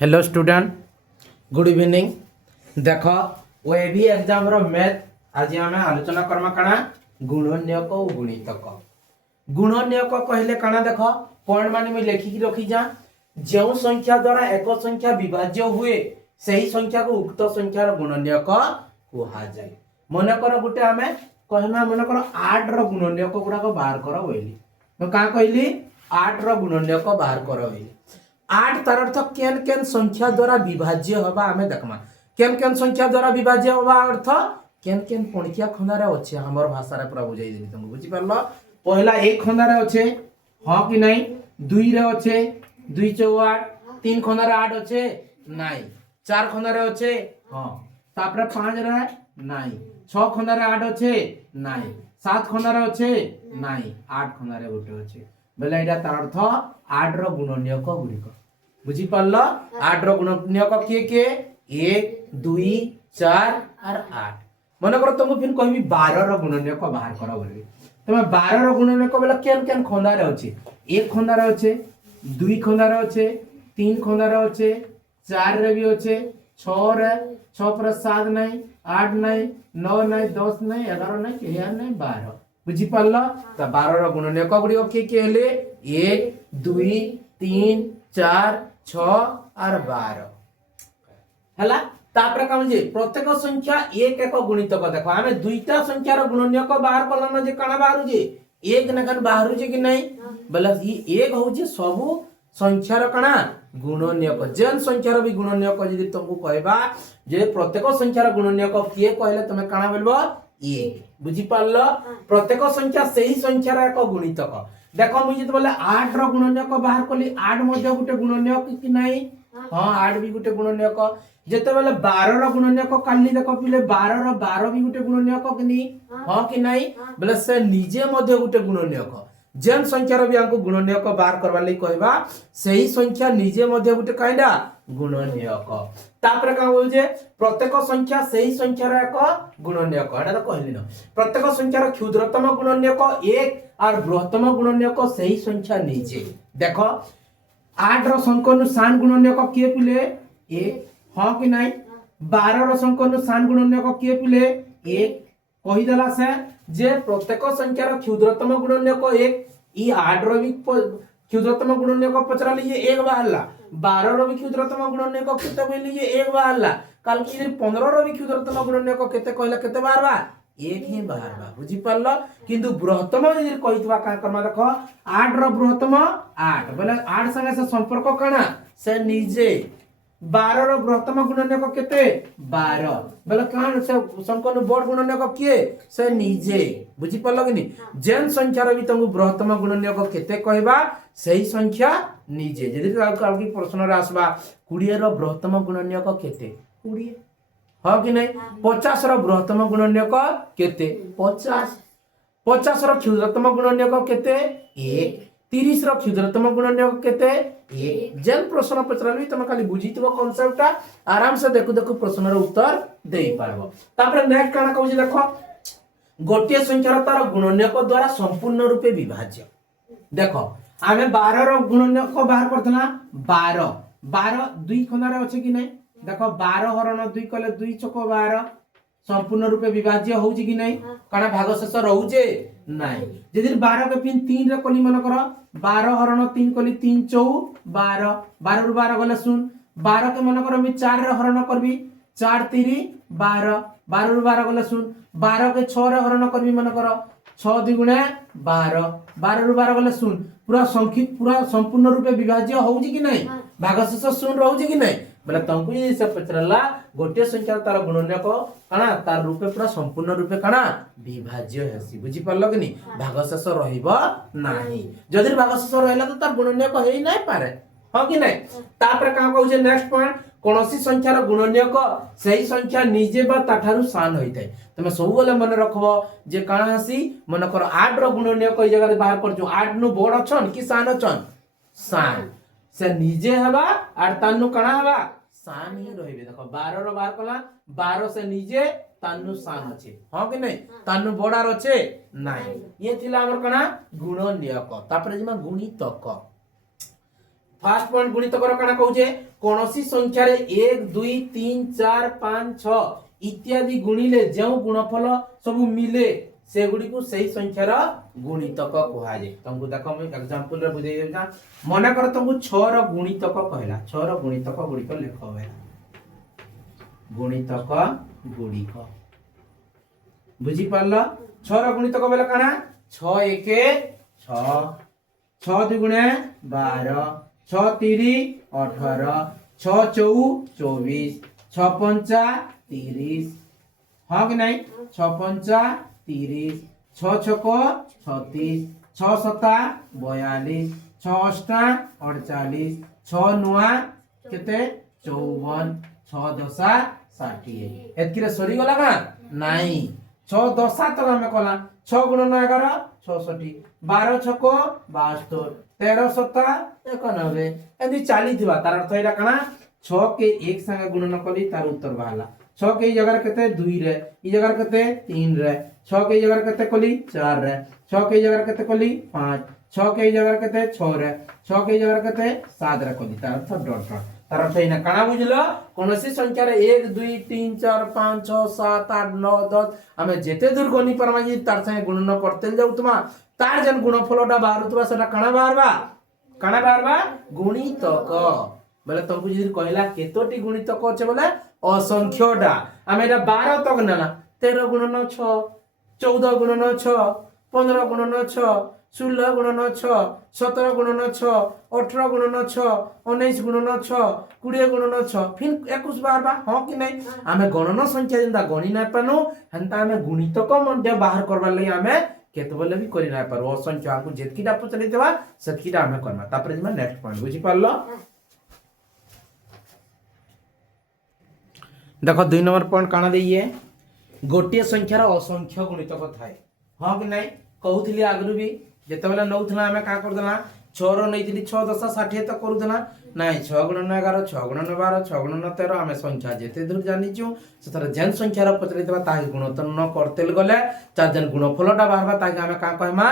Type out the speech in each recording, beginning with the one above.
Hello student, good evening. देख OAB exam रो math आज आम आलोचना करमा काना गुणन्यक और गुणितक। गुणन्यक कहले काना देख पॉइंट माने मैं लिखिकी रखी जा जो संख्या द्वारा एक संख्या विभाज्य हुए सही संख्या को उक्त संख्यार गुणन्यक कहा जाए। मन कर गुटे आमे कहना मन कर 8 रो गुणन्यक गुडा को बाहर कर बोली मैं का कहली 8 रो गुणन्यक बाहर कर बोली 8 तार अर्थ केन केन संख्या द्वारा विभाज्य हवा आमे देखमा केन केन संख्या द्वारा विभाज्य हवा अर्थ केन केन पणकिया खंडारे अच्छे हमर भाषा रे पूरा बुझाई देनी तुम बुझी परलो। पहला एक खंडारे अच्छे हां कि नहीं, 2 रे अच्छे 2 4 8, 3 खंडारे 8 अच्छे नहीं, 4 खंडारे अच्छे हां, तापरे 5 रे नहीं, 6 खंडारे 8 अच्छे नहीं, 7 खंडारे अच्छे नहीं, 8 खंडारे गोटे अच्छे बेले एटा तार अर्थ 8 रो गुणन्यक गुड़िक बुझी पारल। 8 रो गुणन्यक किए किए 1 2 4 और 8 मन कर तुम फिर कहबी 12 रो गुणन्यक बाहर कर बोलबी तुम 12 रो गुणन्यक बेले केन केन खंडारे अछि 1 खंडारे अछि 2 खंडारे अछि 3 खंडारे अछि 4 रे भी अछि 6 रे 6 पर 7 नहीं 8 नहीं 9 नहीं 10 नहीं 11 नहीं 13 नहीं 12 बुझी पारल। त 12 रो गुणन्यक गुडी के के हेले 1 2 3 4 6 और 12 हला। तापर काम जे प्रत्येक संख्या एक एक गुणितक देखो आमे दुईटा संख्यार गुणन्यक बाहर करलन जे काना बाहरु जे एक नकन बाहरु जे कि नहीं बला ई एक हो जे सब संख्यार काना गुणन्यक जेन संख्यार भी गुणन्यक यदि तुमको कहबा जे प्रत्येक संख्यार गुणन्यक किए कहले तमे काना बोलबो एक बुझी पारल। प्रत्येक संख्या सही संख्यार एक गुणितक देखो मुझे तो बोले 8 रो गुणन्यक बाहर कली 8 मध्ये गुटे गुणन्यक कि नहीं हां 8 भी गुटे गुणन्यक जेते बेले 12 रो गुणन्यक काली देखो पिले 12 रो 12 भी गुटे गुणन्यक कि नहीं हां कि नहीं बोले से निजे मध्ये गुटे गुणन्यक जेन संख्यार भी हमको गुणन्यक बाहर करबा लई कहबा सही संख्या निजे मध्ये गुटे काइडा गुणन्यक। तापर का हो जे प्रत्येक संख्या सही संख्यार एक गुणन्यक एटा तो कहली न प्रत्येक संख्यार क्षुद्रतम गुणन्यक 1 और बृहत्तम गुणन्यक सही संख्या निजे देखो 8 रो संकनु सान गुणन्यक किए पिले 1 हां कि नहीं 12 रो संकनु सान गुणन्यक किए पिले 1 कहि देला से जे प्रत्येक संख्यार क्षुद्रतम गुणन्यक 1 ई 8 रो भी क्षुद्रतम गुणन्यक पचरा लिए 1 बाहरला 12 रो भी क्षुद्रतम गुणन्यक केते बोली ये 1 बाहरला काल की 15 रो भी क्षुद्रतम गुणन्यक केते कहला केते बाहरबा 1 ही बाहरबा बुझी पारल। किंतु बृहत्तम यदि कहितबा का करमा देखो 8 रो बृहत्तम 8 बोले 8 संगे से संपर्क काना से निजे 12 रो बृहत्तम गुणन्यक केते 12 बोले कान से संकन बड़ गुणन्यक किए से निजे बुझी पारल कि नहीं जेन संख्यार भी तुमको बृहत्तम गुणन्यक केते कहबा सही संख्या निजे यदि काल की प्रश्न रे आसबा 20 रो बृहत्तम गुणन्यक केते 20 हां कि नहीं 50 रो बृहत्तम गुणन्यक केते 50 50 रो क्षुद्रतम गुणन्यक केते 1 30 रो क्षुद्रतम गुणन्यक केते 1 जेन प्रश्न पचराली तुम खाली बुझितबो कांसेप्ट आराम से देखु देखु प्रश्न रो उत्तर देई पारबो। तापर नेक्स्ट काना कहू जे देखो गोटे संख्यार तार गुणन्यक द्वारा संपूर्ण रूपे विभाज्य देखो आमे 12 रो गुणन्यक बाहर करथना 12 12 2 खंडारे अछि कि नहीं देखो 12 हरण 2 कले 2 चको 12 संपूर्ण रूपे विभाज्य होउची कि नहीं काना भाग शेष रहउजे नहीं यदि 12 के पिन 3 रे कली मन करो 12 हरण 3 कली 3 चौ 12 12 रु 12 गले सुन 12 के मन करो मी 4 रे हरण करबी 4 3 12 12 रु 12 गले सुन 12 के 6 रे हरण करबी मन करो 6 2 12 12 रु 12 गले सुन पूरा संख्या पूरा संपूर्ण रूपे विभाज्य होउची कि नहीं भाग शेष सुन रहउची कि नहीं बोले तुमको ये से पचरला गोटे संख्या तार गुणन्यक काना तार रूपे पूरा संपूर्ण रूपे काना विभाज्य हेसी बुझी पारलो कि नहीं भाग शेष रहिबो नाही जदि भाग शेष रहला तो तार गुणन्यक हेई नाही पारे हां कि नहीं। तापर का कहू जे नेक्स्ट पॉइंट कोनोसी संख्यार गुणन्यक सही संख्या निजे बा ताठारु सान होइतै तमे सब बोले मन रखबो जे काना हसी मन कर 8 रो गुणन्यक ई जगह बाहर कर जो 8 नु बड़ अछन कि सान अछन सान से निजे हवा और तानु काना हवा सान ही रहिबे देखो 12 रो बाहर कला 12 से निजे तानु सान अछि हां कि नहीं तानु बड़ार अछि नहीं ये थिला हमर कना गुणन्यक तापर जिमा गुणितक फास्ट पॉइंट गुणितकर काना कहूजे कोनोसी संख्या रे 1 2 3 4 5 6 इत्यादि गुणिले जो गुणफल सब मिले से गुडी को सही संख्यार गुणितक कहा जाय। तुमको देखो मैं एग्जांपल रे बुझाई देना मने कर तुमको 6 रो गुणितक कहला 6 रो गुणितक गुडी को लिखो है गुणितक गुडी को बुझी पारला 6 रो गुणितक बेला काना 6 1 6 6 2 12 6 3 18 6 4 24 6 5 30 हाँ कि नहीं 6 5 30 6 6 36 6 7 42 6 8 48 6 9 केते 54 6 10 60 एतकी रे सरी गला का नहीं 6 10 तक हमें कला 6 गुण 9 11 66 12 6 72 13 7 91 एदी चाली थिबा तार अर्थ एटा कना 6 के एक संगे गुणन कली तार उत्तर बाहला 6 के जगह केते 2 रे ई जगह केते 3 रे 6 के जगह केते कली 4 रे 6 के जगह केते कली 5 6 के जगह केते 6 रे 6 के जगह केते 7 रे कली तार अर्थ डॉट डॉट तार अर्थ इना काना बुझलो कोनोसी संख्या रे 1 2 3 4 5 6 7 8 9 10 हमें जेते दूर गनि परमा जी तार संगे गुणन करते जाउतमा तार जन गुणफलटा बाहरुतबा सेटा काना बाहरबा गुणितक बोले तुमको जी कहला केतोटी गुणितक अछि बोले असंख्यटा हम एटा 12 तक नेला 13 गुणन 6 14 गुणन 6 15 गुणन 6 16 गुणन 6 17 गुणन 6 18 गुणन 6 19 गुणन 6 20 गुणन 6 फिर 21 बार हां कि नहीं हमें गणन संख्या जिंदा गणी ना पानु हंता हमें गुणितक मध्य बाहर करबा लई हमें केते बोले भी करि ना पारो असंख्य हमको जेतकीटा पचली देबा सेतकीटा हमें करबा तापर जे नेक्स्ट पॉइंट बुझी पारलो देखो 2 नंबर पॉइंट काना देइए गोटे संख्यार असंख्य गुणितक थाए हां कि नहीं कहउथली आगरु भी जेते बेला नउथला हमें का कर देना 6 रो नैतिली 6 10 60 त कर देना नहीं 6 गुणन 11 6 गुणन 12 6 गुणन 13 हमें संख्या जेते दूर जानि छु सतर जन संख्यार पचली देबा ताहि गुणोत्तर न करतेल गले चार जन गुणफलटा बाहरबा ताहि हमें का कहमा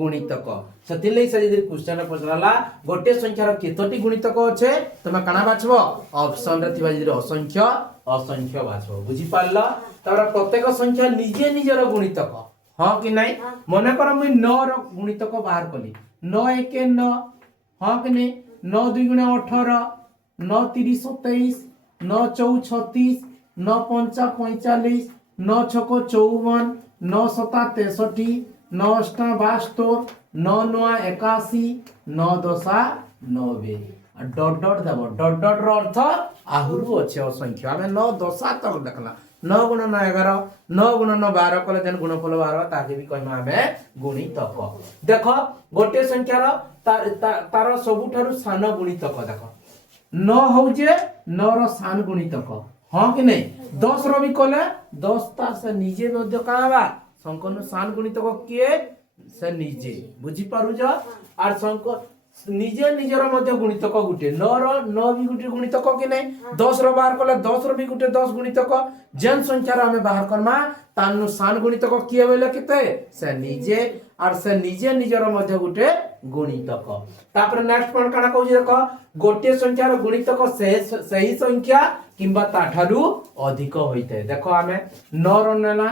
गुणितक सतिले से यदि क्वेश्चन पचराला गोटे संख्यार केतोटी गुणितक अछि तमे काना बाछबो ऑप्शन रे थिबा यदि असंख्य बाछबो बुझी पारला तार प्रत्येक संख्या निजे निजर गुणितक हां कि नहीं मने कर मैं 9 रो गुणितक बाहर कली 9 1 9 हां कि नहीं 9 2 18 9 3 27 9 4 36 9 5 45 9 6 54 9 7 63 9 8 72 9 9 81 9 10 90 डॉट डॉट दबो डॉट डॉट रो अर्थ आहुरु अछि असंख्य हमें 9 10 तक देखला 9 गुण 9 11 9 गुण 9 12 कले जन गुणफल 12 ताके भी कहमा हमें गुणितक देखो गोटे संख्यार तार सबुठारु सान गुणितक देखो 9 हो जे 9 रो सान गुणितक हां कि नहीं 10 रो भी कले 10 ता से निजे मध्य काबा संकन सान गुणितक किए से निजे बुझी पारु जा आर संक निजे निजर मध्य गुणितक गुटे 9 रो 9 भी गुटे गुणितक कि नहीं 10 रो बाहर कले 10 रो भी गुटे 10 गुणितक जन संख्या रो हमें बाहर करमा तानु सान गुणितक किए बेले केते से निजे आर से निजे निजर मध्य गुटे गुणितक तापर नेक्स्ट पॉइंट काना कहू देखो गोटे संख्या रो गुणितक सही संख्या किंबा ताठारु अधिक होइते देखो हमें 9 रो नेला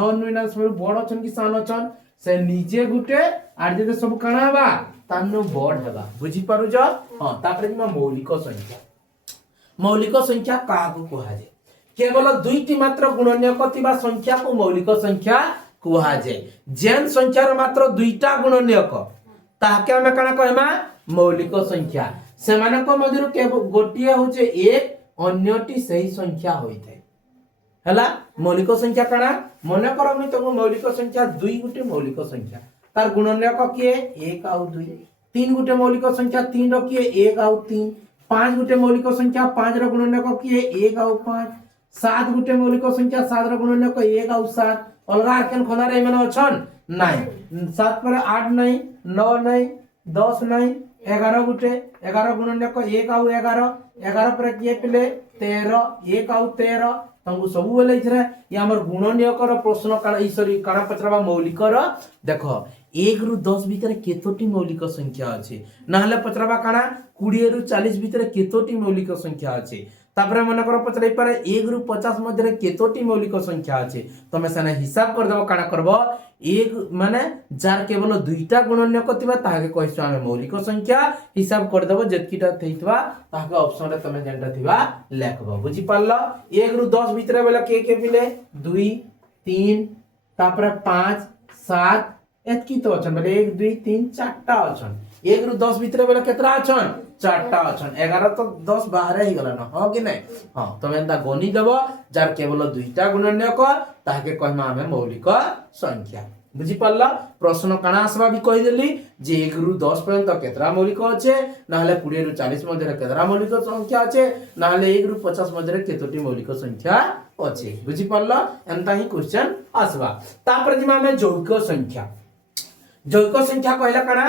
9 नुना सब बड़ छन कि सान छन से निजे गुटे आर जे सब काना बा तानु बड़ हेबा बुझी पारु जा हां तापर जे मौलिक संख्या काहा को कहा जे केवल दुईटी मात्र गुणनीयक तिबा संख्या को मौलिक संख्या कहा जे जेन संख्या रो मात्र दुईटा गुणनीयक ताके हमें काना कहमा मौलिक संख्या से माने को मध्यरु के गोटिए होचे एक अन्यटी सही संख्या होइथे हला मौलिक संख्या काना मने कर मी तो मौलिक संख्या दुई गुटे मौलिक संख्या तार गुणनीयक किए 1 और 2 तीन गुटे मौलिक संख्या 3 रो किए 1 और 3 5 गुटे मौलिक संख्या 5 रो गुणनीयक किए 1 और 5 7 गुटे मौलिक संख्या 7 रो गुणनीयक 1 और 7 अलगा केन खना रे माने अछन नहीं 7 पर 8 नहीं 9 नहीं 10 नहीं 11 गुटे 11 गुणनीयक 1 और 11 11 पर किए पिले 13 1 और 13 तुमको सब बेले इथरे ये हमर गुणनीयक रो प्रश्न काना ई सॉरी काना पचराबा मौलिक रो देखो एक रु 10 भितर केतोटी मौलिक संख्या अच्छे ना पचराबा काना 20 रु 40 भितर केतोटी मौलिक संख्या अच्छे तापर मन कर पचराई पारे 1 रु 50 मध्य केतोटी मौलिक संख्या अच्छे तमे सेना हिसाब कर देबो काना करबो एक माने जार केवल दुईटा गुणन्यक थिबा ताके कहइसु आमे मौलिक संख्या हिसाब कर देबो जेतकीटा थैतबा ताके ऑप्शन रे तमे जेंटा थिबा लेखबो बुझी पारलो 1 रु 10 भितर बेला के पिले 2 3 तापर 5 7 एतकी तो अछन बेले 1 2 3 4टा अछन 1 रु 10 भितर बेला केतरा अछन 4टा अछन 11 तो 10 बाहर ही गला न हो कि नै हां तमे एंता गनि देबो जार केवल दुईटा गुणन्यक ताके कहमा आमे मौलिक संख्या बुझी पारला प्रश्न काना आसबा भी कहि देली जे 1 रु 10 पर्यंत केतरा मौलिक अछि नाले 20 रु 40 मध्ये केतरा मौलिक संख्या अछि नाले 1 रु 50 मध्ये केतोटी मौलिक संख्या अछि बुझी पारला एंता ही क्वेश्चन आसबा तापर जिमा में जौगिक संख्या कहला काना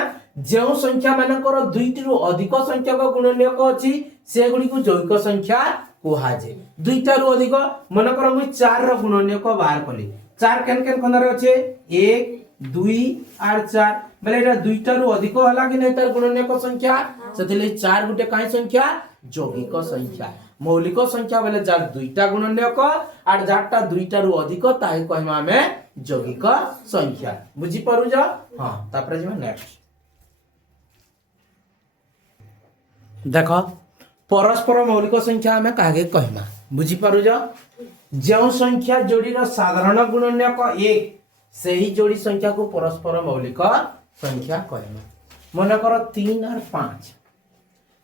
जेउ संख्या मानकर दुईटी रु अधिक संख्यक गुणन्यक अछि से गुडी को जौगिक संख्या कोहा जे दुईटा रु अधिक मानकर मु 4 रो गुणन्यक बाहर कली 4 केन केन खंडारे अछि 1 2 और 4 बेले एटा दुईटा रु अधिक हला कि नै तार गुणन्यक संख्या सेतले 4 गुटे काई संख्या जौगिक संख्या मौलिक संख्या बेले जार दुईटा गुणन्यक और जारटा दुईटा रु अधिक ताहे कहमा हमें जौगिक संख्या बुझी पारु जा हां तापर जे नेक्स्ट देखो परस्पर मौलिक संख्या हमें कागे कहमा बुझी पारु जा जो संख्या जोड़ीर साधारण गुणन्यक 1 सही जोड़ी संख्या को परस्पर मौलिक संख्या कहमा मन कर 3 और 5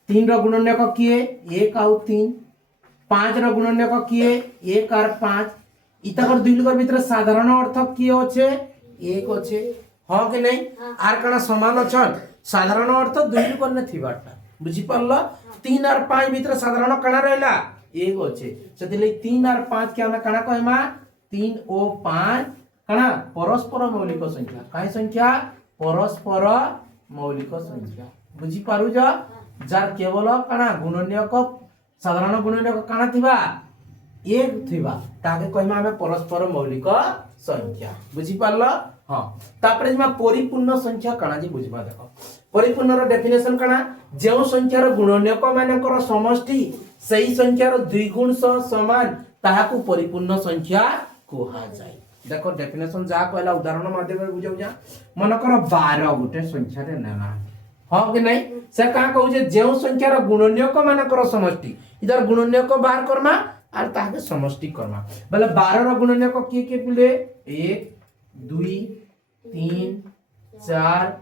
3 रो गुणन्यक किए 1 और 3 5 रो गुणन्यक किए 1 और 5 इताकर दुई लोकर भीतर साधारण अर्थ किए अच्छे 1 अच्छे हां कि नहीं आर कणा समान अछन साधारण अर्थ दुई लोकर ने थिबाटा बुझी पारला 3 और 5 भीतर साधारण कणा रहला 1 अच्छे सेतिले 3 और 5 के हमें कणा कहमा 3 और 5 कणा परस्पर मौलिक संख्या काय संख्या परस्पर मौलिक संख्या बुझी पारु जा जार केवल कणा गुणन्यक साधारण गुणन्यक कणा थिबा 1 थिबा ताके कहमा हमें परस्पर मौलिक संख्या बुझी पारला हां तापरे जमा परिपूर्ण संख्या कणा जे बुझबा देखो परिपूर्ण रो डेफिनेशन कणा जेउ संख्यार गुणन्यक मानकर समष्टि सही संख्यार द्विगुण सह समान ताहाकू परिपूर्ण संख्या कोहा जाय देखो डेफिनेशन जा कहला उदाहरण माध्यम रे बुझाउ जा मन कर 12 गुटे संख्या रे नेना हां कि नहीं से का कहू जे जेउ संख्यार गुणन्यक मानकर समष्टि इधर गुणन्यक बाहर करमा आर ताके समष्टि करमा बोले 12 रो गुणन्यक के पिले 1 2 3 4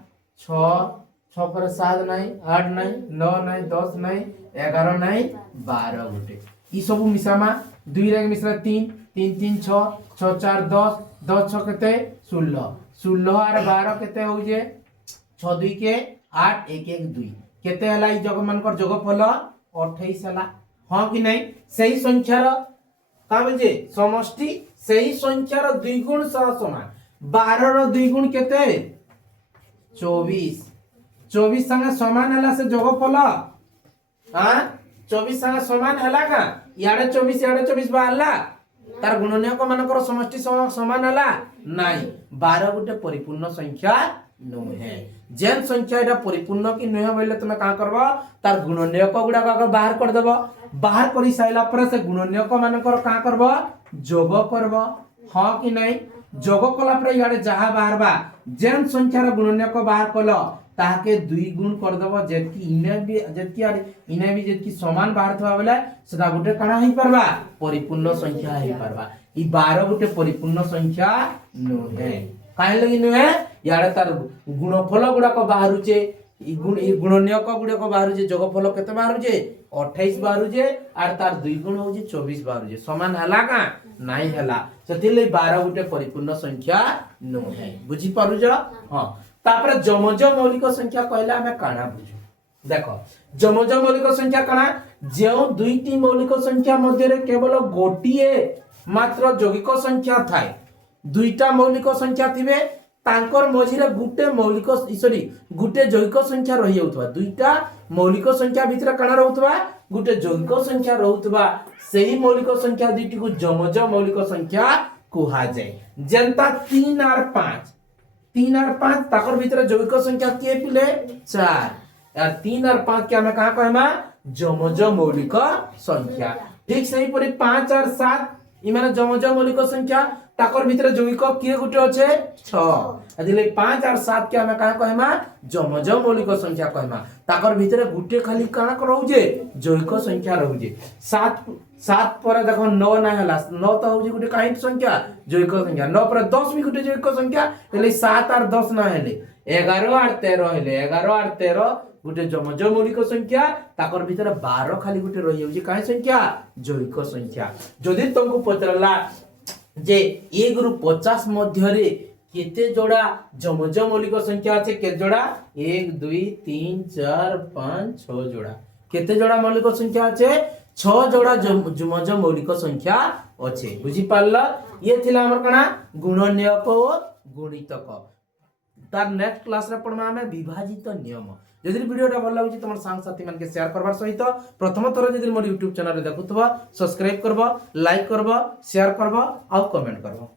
6 6 पर 7 नहीं 8 नहीं 9 नहीं 10 नहीं 11 नहीं 12 गुटे ई सब मिसामा 2 रे मिसरा 3 3 3 6 6 4 10 10 6 केते 16 16 और 12 केते हो जे 6 2 के 8 1 1 2 केते हला ई जग मानकर जोगफल 28 हला हां कि नहीं सही संख्यार का बोलजे समष्टि सही संख्यार द्विगुण सह समान 12 रो द्विगुण केते 24 24 संगे समान हला से जोगफल हां 24 संगे समान हला का याडे 24 बाहरला तार गुणन्यक मानकर समष्टि समान हला नाही 12 गुटे परिपूर्ण संख्या नहे जेन संख्या एटा परिपूर्ण कि नहे बोले तुम का करबो तार गुणन्यक गुडा का बाहर कर देबो बाहर करी साइला पर से गुणन्यक मानकर का करबो जोग करबो हां कि नहीं जोग कला पर याडे जहा बाहरबा जेन संख्यार गुणन्यक बाहर कलो ताके दुई गुण कर देबो जेतकी इने भी जेतकी समान बाहर थवा बेले सेदा गुटे काना ही परबा परिपूर्ण संख्या ही परबा ई 12 गुटे परिपूर्ण संख्या नहे काहे लगी नहे याडे तार गुणफल गुडा को बाहरुचे ई गुणन्यक गुडा को बाहरुचे जोगफल केते बाहरुचे 28 बाहरुचे आर तार दुई गुण होजे 24 बाहरुचे समान हला का नाही हला सेतिले 12 गुटे परिपूर्ण संख्या नहे बुझी पारु जा हां तापर जमज मौलिक संख्या कहला हमें काना बुझो देखो जमज मौलिक संख्या काना जेउ दुईटी मौलिक संख्या मध्य रे केवल गोटिए मात्र यौगिक संख्या थाए दुईटा मौलिक संख्या थिबे तांकर मझिरे गुटे मौलिक सॉरी गुटे यौगिक संख्या रहि जाउतबा दुईटा मौलिक संख्या भीतर काना रहउतबा गुटे यौगिक संख्या रहउतबा सेही मौलिक संख्या दुईटी को जमज मौलिक संख्या कोहा जाय जनता 3 और 5 3 और 5 ताकर भीतर जैविक संख्या किए पिले 4 यार 3 और 5 के हमें कहा कहमा जमज मौलिक संख्या। ठीक सही परी 5 और 7 इ माने जमज मौलिक संख्या ताकर भीतर जैविक किए गुटे अच्छे 6 अदिले 5 और 7 के हमें कहा कहमा जमज मौलिक संख्या कहमा ताकर भीतर गुटे खाली काना रहउजे जैविक संख्या रहउजे 7 पर देखो 9 ना हला 9 तो होजे गुटे काई संख्या जैविक संख्या 9 पर 10 भी गुटे जैविक संख्या हेले 7 और 10 ना हेले 11 और 13 हेले 11 और 13 गुटे जमज मौलिक संख्या ताकर भीतर 12 खाली गुटे रहि होजे काई संख्या जैविक संख्या। जदि तुमको पचरला जे 1 रु 50 मध्य रे केते जोड़ा जमज मौलिक संख्या আছে के जोड़ा 1 2 3 4 5 6 जोड़ा केते जोड़ा मौलिक संख्या আছে 6 जोड़ा जमज मौलिक संख्या अच्छे बुझी पारला। ये थिला हमर कना गुणनीयक और गुणितक तार नेक्स्ट क्लास रे पढमा हमें विभाजित नियम। जदि वीडियोटा भल लागुची तुम सांग साथी मन के शेयर करबार सहित प्रथम थर जदि मोर YouTube चैनल रे देखुतबा सब्सक्राइब करबो लाइक करबो शेयर करबो और कमेंट करबो।